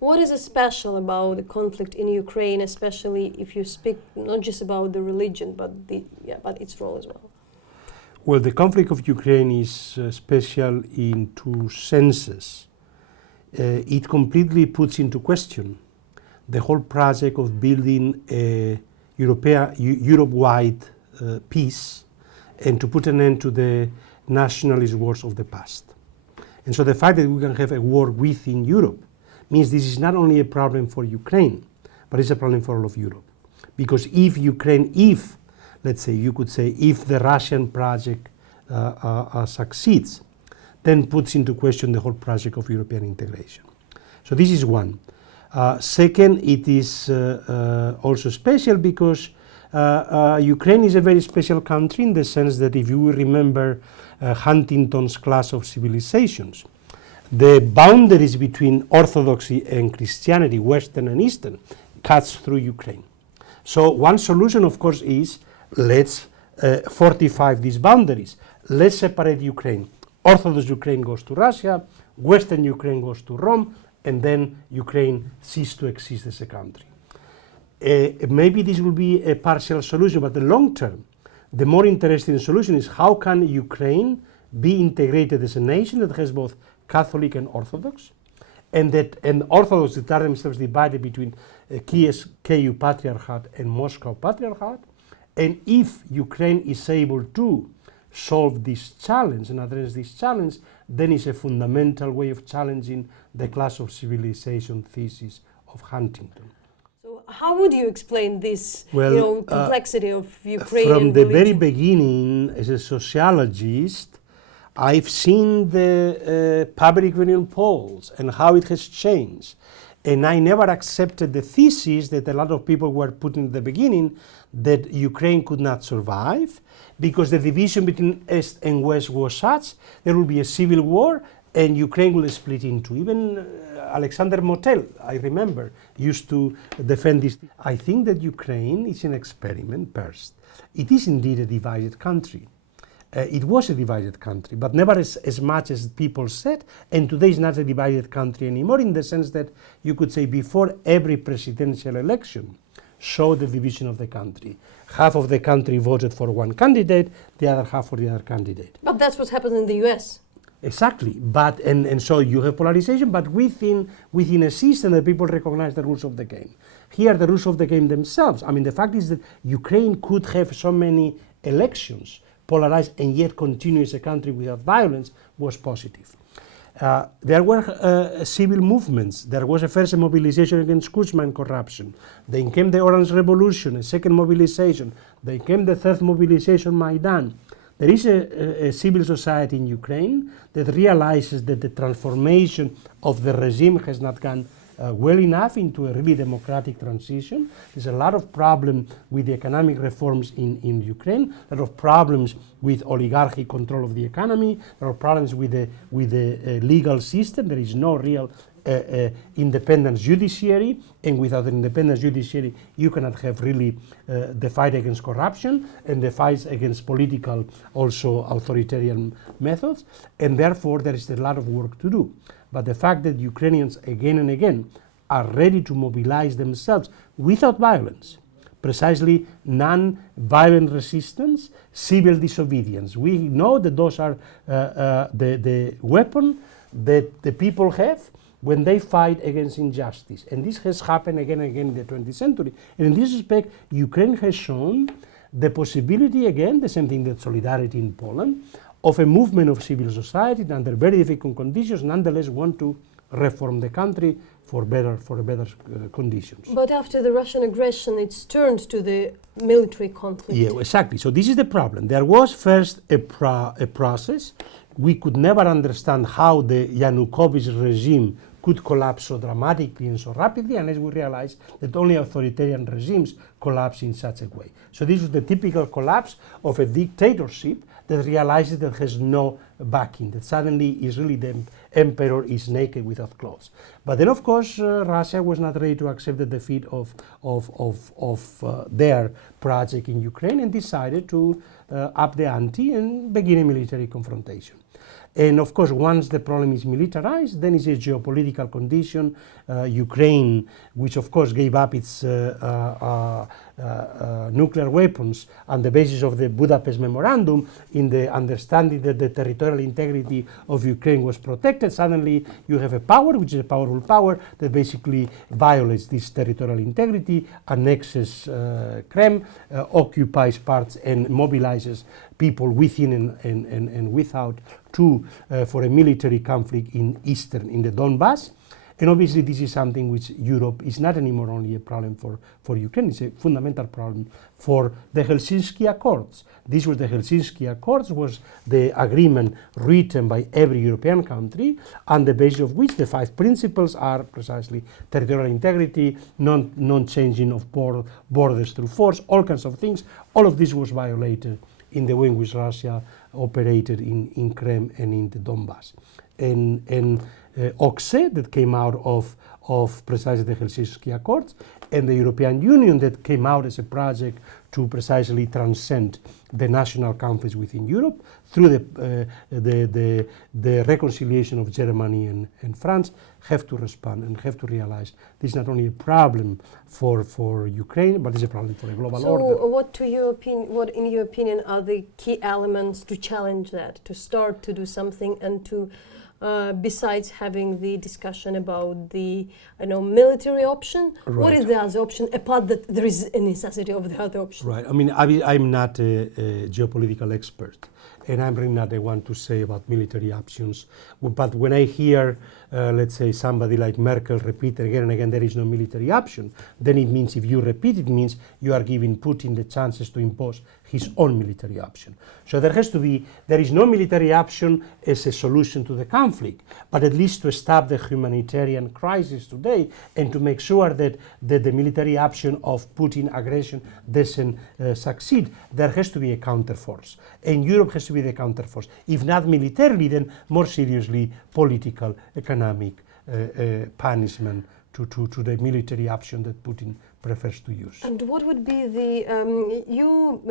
What is special about the conflict in Ukraine, especially if you speak not just about the religion, but its role as well? Well, the conflict of Ukraine is special in two senses. It completely puts into question the whole project of building a Europe-wide peace and to put an end to the nationalist wars of the past. And so the fact that we can have a war within Europe means this is not only a problem for Ukraine, but it's a problem for all of Europe. Because if let's say, you could say, if the Russian project succeeds, then puts into question the whole project of European integration. So this is one. Second, it is also special because Ukraine is a very special country in the sense that if you will remember Huntington's class of civilizations, the boundaries between Orthodoxy and Christianity, Western and Eastern, cuts through Ukraine. So one solution, of course, is let's fortify these boundaries. Let's separate Ukraine. Orthodox Ukraine goes to Russia, Western Ukraine goes to Rome, and then Ukraine ceases to exist as a country. Maybe this will be a partial solution, but the long term, the more interesting solution is how can Ukraine be integrated as a nation that has both Catholic and Orthodox, and Orthodox that are themselves divided between Kyiv Patriarchate and Moscow Patriarchate, and if Ukraine is able to solve this challenge and address this challenge, then it's a fundamental way of challenging the class of civilization thesis of Huntington. So how would you explain this complexity of Ukrainian From the religion? very beginning, as a sociologist, I've seen the public opinion polls and how it has changed. And I never accepted the thesis that a lot of people were putting at the beginning that Ukraine could not survive because the division between East and West was such there will be a civil war and Ukraine will split in two. Even Alexander Motel, I remember, used to defend this. I think that Ukraine is an experiment first. It is indeed a divided country. It was a divided country, but never as much as people said, and today is not a divided country anymore in the sense that you could say before every presidential election showed the division of the country. Half of the country voted for one candidate, the other half for the other candidate. But that's what happened in the US. Exactly, but and so you have polarization, but within a system that people recognize the rules of the game. Here, the rules of the game themselves. I mean, the fact is that Ukraine could have so many elections polarized and yet continue as a country without violence was positive. There were civil movements. There was a first mobilization against Kuzma corruption. Then came the Orange Revolution, a second mobilization. Then came the third mobilization, Maidan. There is a civil society in Ukraine that realizes that the transformation of the regime has not gone well enough into a really democratic transition. There's a lot of problem with the economic reforms in Ukraine, a lot of problems with oligarchic control of the economy, there are problems with the legal system. There is no real independent judiciary, and without an independent judiciary you cannot have really the fight against corruption and the fight against political also authoritarian methods, and therefore there is a lot of work to do. But the fact that Ukrainians again and again are ready to mobilize themselves without violence, precisely non-violent resistance, civil disobedience. We know that those are the weapon that the people have when they fight against injustice. And this has happened again and again in the 20th century. And in this respect, Ukraine has shown the possibility, again, the same thing that Solidarity in Poland, of a movement of civil society that under very difficult conditions nonetheless want to reform the country for better conditions. But after the Russian aggression, it's turned to the military conflict. Yeah, exactly. So this is the problem. There was first a process. We could never understand how the Yanukovych regime could collapse so dramatically and so rapidly unless we realize that only authoritarian regimes collapse in such a way. So this was the typical collapse of a dictatorship that realizes that has no backing, that suddenly is really emperor is naked without clothes. But then, of course, Russia was not ready to accept the defeat of their project in Ukraine and decided to up the ante and begin a military confrontation. And of course, once the problem is militarized, then it's a geopolitical condition. Ukraine, which of course gave up its nuclear weapons on the basis of the Budapest Memorandum, in the understanding that the territorial integrity of Ukraine was protected, suddenly you have a power, which is a powerful power, that basically violates this territorial integrity, annexes Crimea, occupies parts and mobilizes people within and without for a military conflict in the Donbass. And obviously this is something which Europe is not anymore only a problem for Ukraine, it's a fundamental problem for the Helsinki Accords. This was the Helsinki Accords, was the agreement written by every European country on the basis of which the 5 principles are precisely territorial integrity, non-changing of borders through force, all kinds of things. All of this was violated in the way in which Russia operated in Crimea and in the Donbass. And OXE, that came out of precisely the Helsinki Accords, and the European Union, that came out as a project to precisely transcend the national conflicts within Europe through the reconciliation of Germany and France, have to respond and have to realize this is not only a problem for Ukraine, but it's a problem for a global order. So what in your opinion are the key elements to challenge that, to start to do something, and to besides having the discussion about the military option, right, what is the other option, apart that there is a necessity of the other option? Right. I mean, I'm not a geopolitical expert, and I'm really not the one to say about military options. But when I hear, let's say, somebody like Merkel repeat again and again, there is no military option, then it means, if you repeat it, means you are giving Putin the chances to impose his own military option. So there is no military option as a solution to the conflict, but at least to stop the humanitarian crisis today and to make sure that the military option of Putin aggression doesn't succeed. There has to be a counterforce, and Europe has to be the counterforce. If not militarily, then more seriously political, economic punishment to the military option that Putin prefers to use. And what would be the, you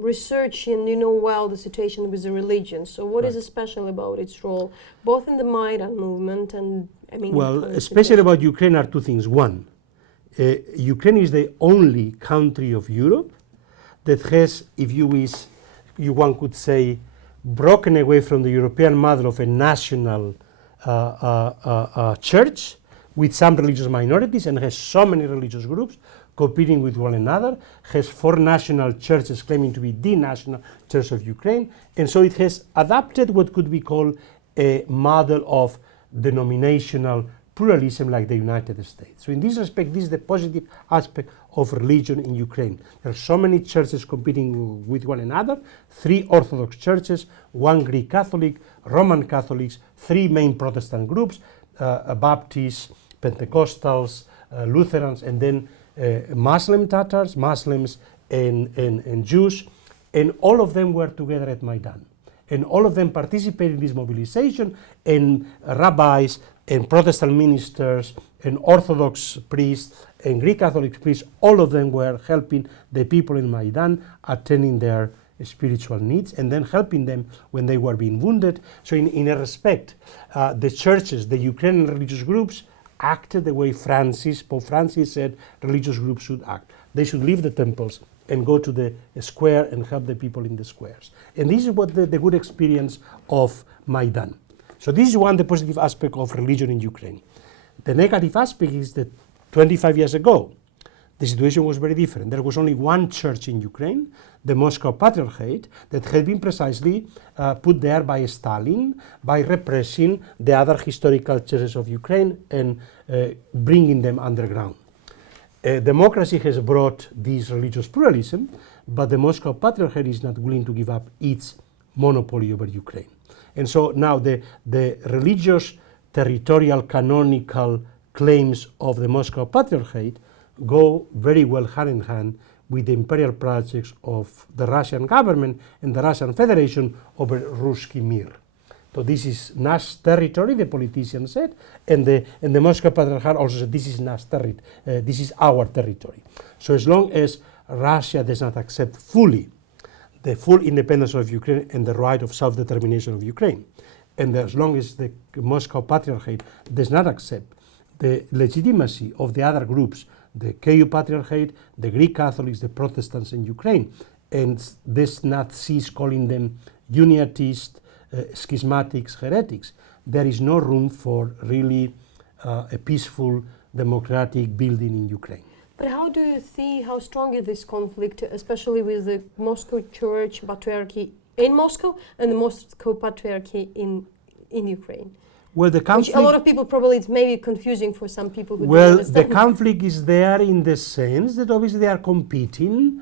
research and you know well the situation with the religion, so what is special about its role, both in the Maidan movement and, well, especially about Ukraine are two things. One, Ukraine is the only country of Europe that has, if you wish, one could say, broken away from the European model of a national church with some religious minorities, and has so many religious groups competing with one another, has 4 national churches claiming to be the national church of Ukraine, and so it has adopted what could be called a model of denominational pluralism like the United States. So in this respect, this is the positive aspect of religion in Ukraine. There are so many churches competing with one another, 3 Orthodox churches, 1 Greek Catholic, Roman Catholics, 3 main Protestant groups, Baptists, Pentecostals, Lutherans, and then Muslim Tatars, Muslims and Jews, and all of them were together at Maidan. And all of them participated in this mobilization, and rabbis and Protestant ministers and Orthodox priests and Greek Catholic priests, all of them were helping the people in Maidan, attending their spiritual needs, and then helping them when they were being wounded. So in a respect, the churches, the Ukrainian religious groups, acted the way Pope Francis said religious groups should act. They should leave the temples and go to the square and help the people in the squares. And this is what the good experience of Maidan. So this is the positive aspect of religion in Ukraine. The negative aspect is that 25 years ago, the situation was very different. There was only one church in Ukraine, the Moscow Patriarch, that had been precisely put there by Stalin, by repressing the other historical churches of Ukraine and bringing them underground. Democracy has brought this religious pluralism, but the Moscow Patriarch is not willing to give up its monopoly over Ukraine. And so now the religious, territorial, canonical claims of the Moscow Patriarchate go very well hand in hand with the imperial projects of the Russian government and the Russian Federation over Ruski Mir. So this is Nash territory, the politician said, and the Moscow Patriarch also said this is Nash territory, this is our territory. So as long as Russia does not accept fully the full independence of Ukraine and the right of self-determination of Ukraine, and as long as the Moscow Patriarchate does not accept the legitimacy of the other groups, the KU Patriarchate, the Greek Catholics, the Protestants in Ukraine, and does not cease calling them uniatists, schismatics, heretics, there is no room for really a peaceful democratic building in Ukraine. But how do you see how strong is this conflict, especially with the Moscow Church Patriarchy in Moscow and the Moscow Patriarchy in Ukraine? Well, the conflict, which a lot of people probably, it's maybe confusing for some people who don't well, understand. the conflict is there in the sense that obviously they are competing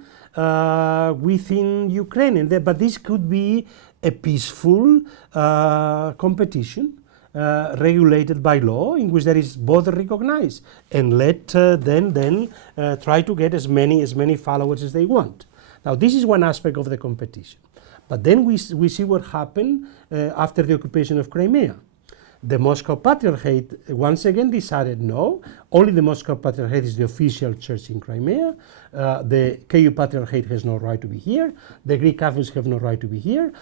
within Ukraine, but this could be a peaceful competition regulated by law, in which there is both recognized, and let then try to get as many followers as they want. Now, this is one aspect of the competition. But then we see what happened after the occupation of Crimea. The Moscow Patriarchate once again decided no, only the Moscow Patriarchate is the official church in Crimea. The KU Patriarchate has no right to be here. The Greek Catholics have no right to be here.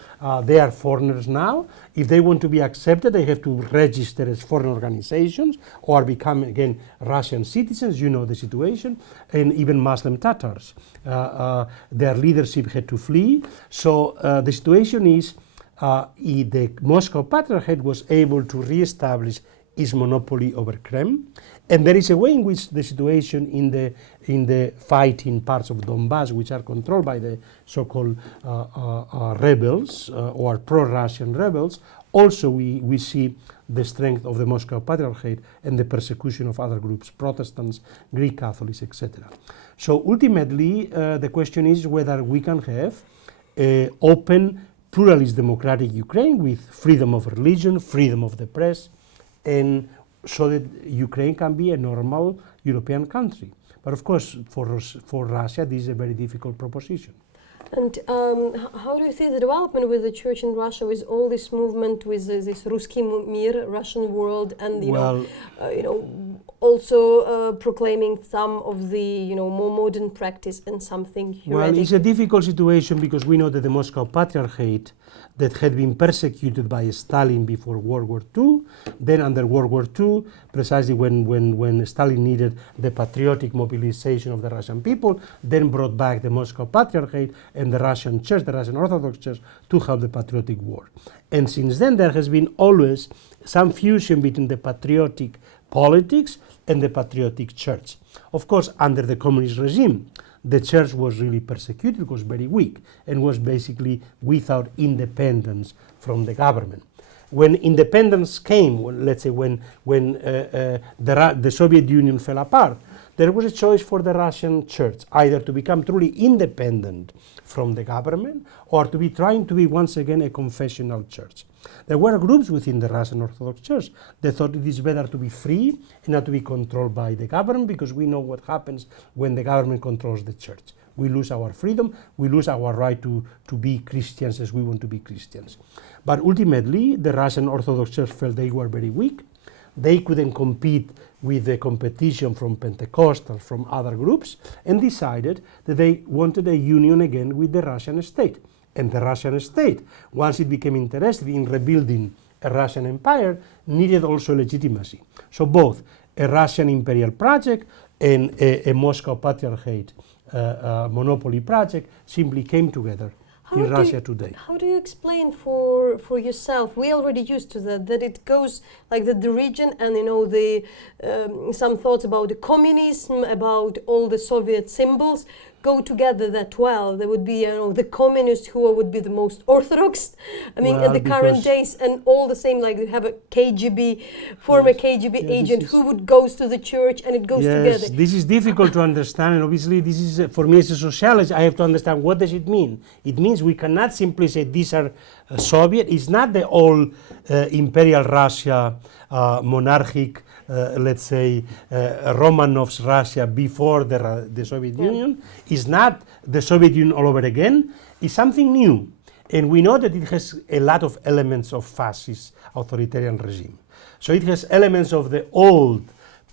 They are foreigners now. If they want to be accepted, they have to register as foreign organizations or become again Russian citizens. You know the situation. And even Muslim Tatars, their leadership had to flee. So the situation is the Moscow Patriarchate was able to re-establish its monopoly over Crimea, and there is a way in which the situation in the fighting parts of Donbass, which are controlled by the so-called rebels or pro-Russian rebels, also we see the strength of the Moscow Patriarchate and the persecution of other groups, Protestants, Greek Catholics, etc. So ultimately, the question is whether we can have open, pluralist democratic Ukraine with freedom of religion, freedom of the press, and so that Ukraine can be a normal European country. But of course, for Russia, this is a very difficult proposition. And how do you see the development with the church in Russia, with all this movement, with this Ruski Mir, Russian world, and also proclaiming some of the more modern practice and something heretical? Well, it's a difficult situation because we know that the Moscow Patriarchate, that had been persecuted by Stalin before World War II, then under World War II, precisely when Stalin needed the patriotic mobilization of the Russian people, then brought back the Moscow Patriarchate and the Russian Church, the Russian Orthodox Church, to help the patriotic war. And since then, there has been always some fusion between the patriotic politics and the patriotic church. Of course, under the communist regime, the church was really persecuted, was very weak, and was basically without independence from the government. When independence came, let's say when the Soviet Union fell apart, there was a choice for the Russian church, either to become truly independent from the government or to be trying to be once again a confessional church. There were groups within the Russian Orthodox Church that thought it is better to be free and not to be controlled by the government, because we know what happens when the government controls the church. We lose our freedom, we lose our right to be Christians as we want to be Christians. But ultimately, the Russian Orthodox Church felt they were very weak. They couldn't compete with the competition from Pentecostals, from other groups, and decided that they wanted a union again with the Russian state. And the Russian state, once it became interested in rebuilding a Russian empire, needed also legitimacy. So both a Russian imperial project and a Moscow Patriarchate monopoly project simply came together in Russia today. How do you explain for yourself? We already used to that it goes like the region and some thoughts about the communism, about all the Soviet symbols go together that well. There would be the communists who would be the most orthodox. I mean, at the current days, and all the same, like you have a KGB, former KGB agent who would goes to the church, and it goes together. Yes, this is difficult to understand, and obviously this is, for me as a sociologist, I have to understand what does it mean. It means we cannot simply say these are Soviet. It's not the old imperial Russia, monarchic, let's say, Romanov's Russia before the Soviet Union. It's not the Soviet Union all over again. It's something new. And we know that it has a lot of elements of fascist authoritarian regime. So it has elements of the old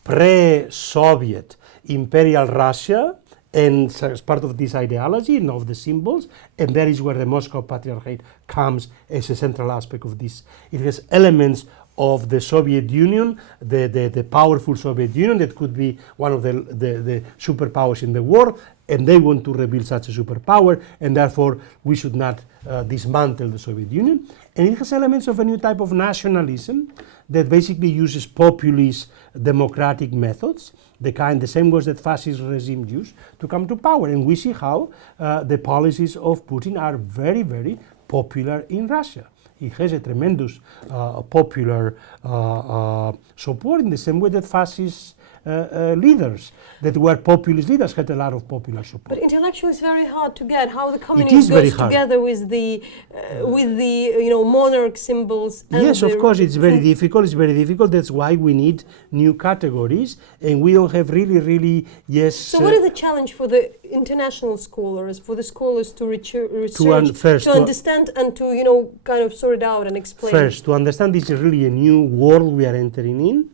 pre-Soviet imperial Russia, and as part of this ideology and of the symbols, and that is where the Moscow Patriarchate comes as a central aspect of this. It has elements of the Soviet Union, the powerful Soviet Union that could be one of the superpowers in the world, and they want to rebuild such a superpower, and therefore we should not dismantle the Soviet Union. And it has elements of a new type of nationalism that basically uses populist democratic methods, the same was that fascist regime used to come to power. And we see how the policies of Putin are very, very popular in Russia. He has a tremendous popular support in the same way that fascist leaders that were populist leaders had a lot of popular support. But intellectually it's very hard to get how the communism goes together with the monarch symbols. And yes, of course, it's very difficult. It's very difficult. That's why we need new categories, and we don't have really So what is the challenge for the international scholars, for the scholars to research, to understand, and to kind of sort it out and explain? First, to understand this is really a new world we are entering in.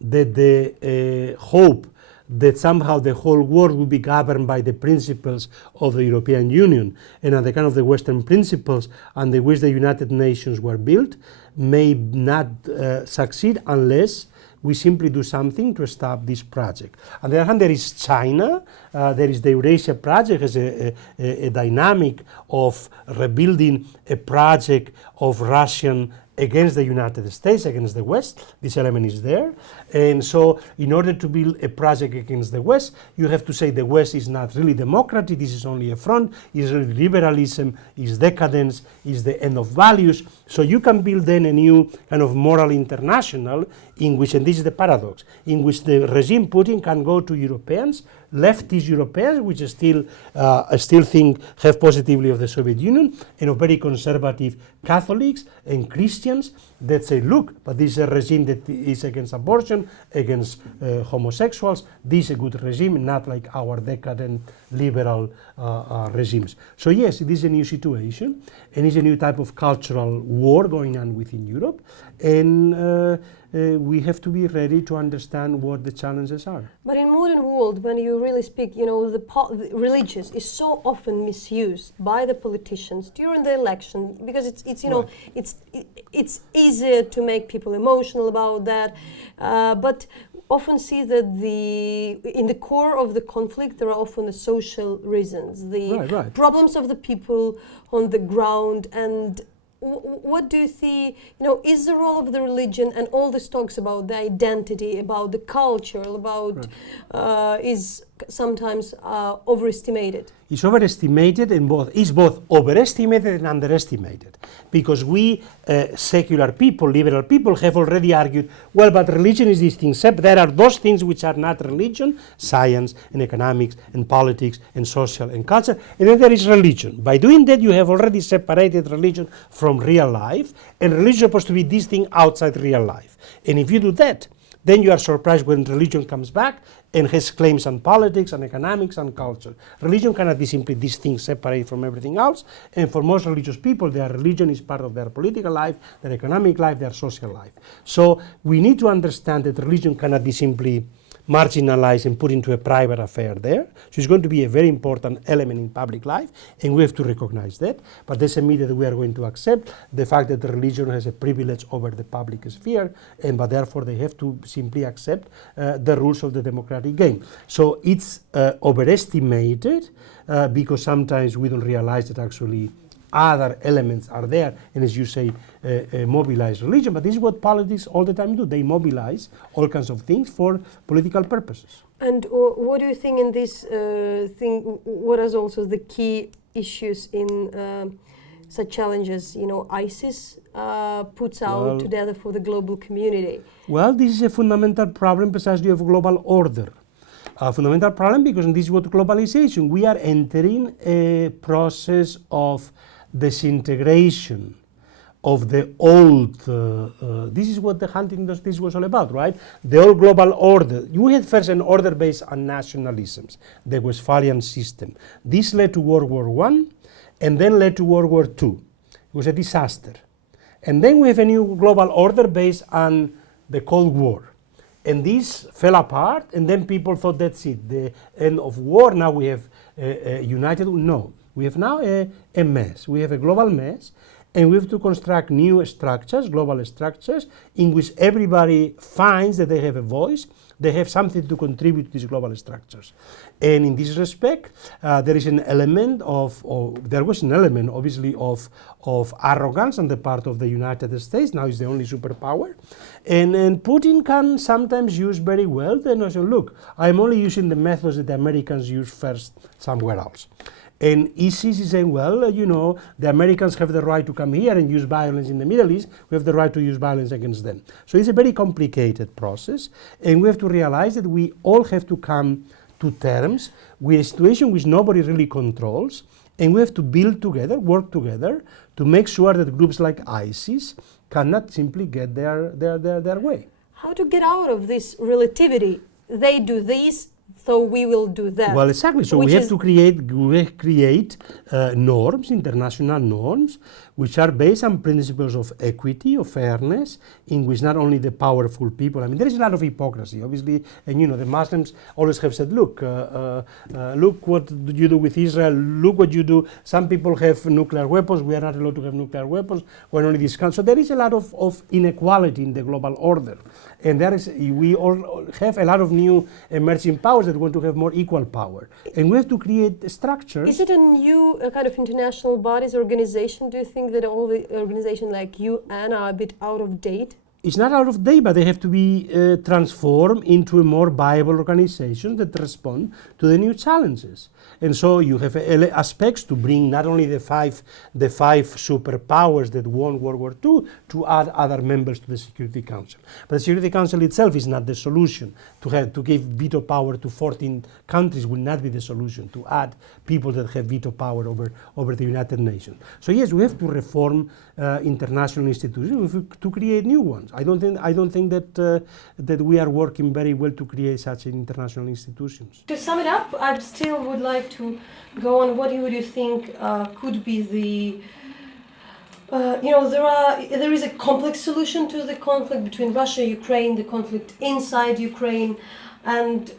That the hope that somehow the whole world will be governed by the principles of the European Union and the kind of the Western principles under which the United Nations were built may not succeed unless we simply do something to stop this project. On the other hand, there is China, there is the Eurasia project as a dynamic of rebuilding a project of Russian against the United States, against the West. This element is there. And so in order to build a project against the West, you have to say the West is not really democratic, this is only a front, is really liberalism, is decadence, is the end of values. So you can build then a new kind of moral international in which, and this is the paradox, in which the regime Putin can go to Europeans, leftist Europeans, which still think have positively of the Soviet Union, and of very conservative Catholics and Christians that say, look, but this is a regime that is against abortion, against homosexuals. This is a good regime, not like our decadent liberal regimes. So yes, it is a new situation, and it's a new type of cultural war going on within Europe, and we have to be ready to understand what the challenges are. But in modern world, when you really speak, the religious is so often misused by the politicians during the election because it's easier to make people emotional about that, but often see that in the core of the conflict there are often the social reasons, the problems of the people on the ground. And what do you see, is the role of the religion and all this talks about the identity, about the culture, about is sometimes overestimated? It's overestimated and is both overestimated and underestimated, because we secular people, liberal people, have already argued, well, but religion is these things. There are those things which are not religion, science and economics and politics and social and culture, and then there is religion. By doing that, you have already separated religion from real life, and religion is supposed to be this thing outside real life. And if you do that, then you are surprised when religion comes back and has claims on politics, on economics, on culture. Religion cannot be simply these things separate from everything else, and for most religious people, their religion is part of their political life, their economic life, their social life. So we need to understand that religion cannot be simply marginalized and put into a private affair there. So it's going to be a very important element in public life, and we have to recognize that. But doesn't mean that we are going to accept the fact that the religion has a privilege over the public sphere, but therefore they have to simply accept the rules of the democratic game. So it's overestimated because sometimes we don't realize that actually other elements are there, and as you say, mobilize religion. But this is what politics all the time do. They mobilize all kinds of things for political purposes. And what do you think in this thing, what is also the key issues in such challenges, ISIS puts out together for the global community? Well, this is a fundamental problem precisely of global order. A fundamental problem because this is what globalization. We are entering a process of disintegration of the old, this is what the hunting industry was all about, right? The old global order. You had first an order based on nationalisms, the Westphalian system. This led to World War I and then led to World War II. It was a disaster. And then we have a new global order based on the Cold War. And this fell apart, and then people thought that's it, the end of war. Now we have united. No, we have now a mess. We have a global mess, and we have to construct new structures, global structures, in which everybody finds that they have a voice, they have something to contribute to these global structures. And in this respect, there is an element there was an element, obviously, of arrogance on the part of the United States. Now it's the only superpower. And Putin can sometimes use very well the notion, look, I'm only using the methods that the Americans used first somewhere else. And ISIS is saying, well, you know, the Americans have the right to come here and use violence in the Middle East. We have the right to use violence against them. So it's a very complicated process. And we have to realize that we all have to come to terms with a situation which nobody really controls. And we have to build together, work together, to make sure that groups like ISIS cannot simply get their way. How to get out of this relativity? They do this, so we will do that. Well, exactly. So we have to create norms, international norms, which are based on principles of equity, of fairness, in which not only the powerful people, I mean, there is a lot of hypocrisy, obviously, and you know, the Muslims always have said, look, look what you do with Israel, look what you do. Some people have nuclear weapons, we are not allowed to have nuclear weapons, we're only this country. So there is a lot of inequality in the global order. And we all have a lot of new emerging powers that want to have more equal power. And we have to create structures. Is it a new kind of international bodies organization? Do you think that all the organizations like UN are a bit out of date? It's not out of date, but they have to be transformed into a more viable organization that respond to the new challenges. And so you have aspects to bring not only the five superpowers that won World War II to add other members to the Security Council. But the Security Council itself is not the solution. To give veto power to 14 countries will not be the solution. To add people that have veto power over the United Nations. So yes, we have to reform international institutions. We have to create new ones. I don't think that we are working very well to create such international institutions. To sum it up, I still would like to go on. What would you think could be the there is a complex solution to the conflict between Russia, Ukraine, the conflict inside Ukraine, and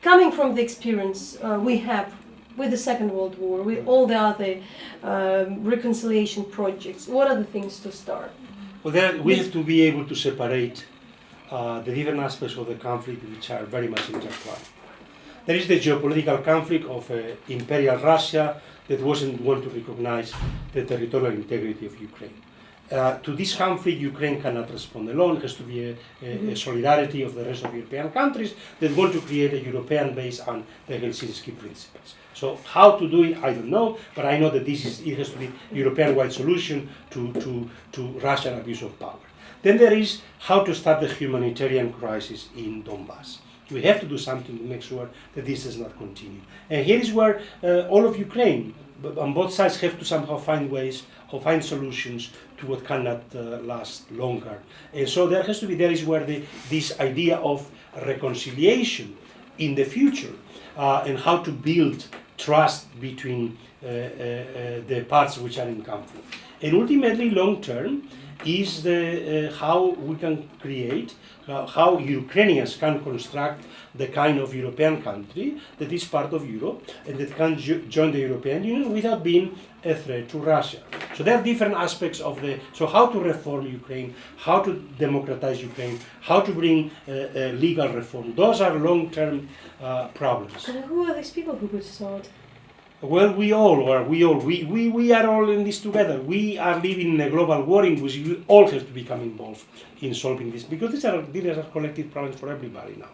coming from the experience we have with the Second World War, with all the other reconciliation projects, what are the things to start? Well, we have to be able to separate the different aspects of the conflict which are very much intertwined. There is the geopolitical conflict of imperial Russia that wasn't want to recognize the territorial integrity of Ukraine. To this conflict, Ukraine cannot respond alone. It has to be a solidarity of the rest of European countries that want to create a European based on the Helsinki principles. So how to do it, I don't know, but I know that it has to be a European-wide solution to Russian abuse of power. Then there is how to stop the humanitarian crisis in Donbass. We have to do something to make sure that this does not continue. And here is where all of Ukraine, on both sides, have to somehow find ways or find solutions to what cannot last longer. And so there is where this idea of reconciliation in the future and how to build trust between the parts which are in conflict. And ultimately, long term, is how we can create, how Ukrainians can construct the kind of European country that is part of Europe and that can join the European Union without being a threat to Russia. So there are different aspects of so how to reform Ukraine, how to democratize Ukraine, how to bring legal reform. Those are long-term problems. And who are these people who could start? Well, we are all in this together. We are living in a global war in which we all have to become involved in solving this, because these are collective problems for everybody now.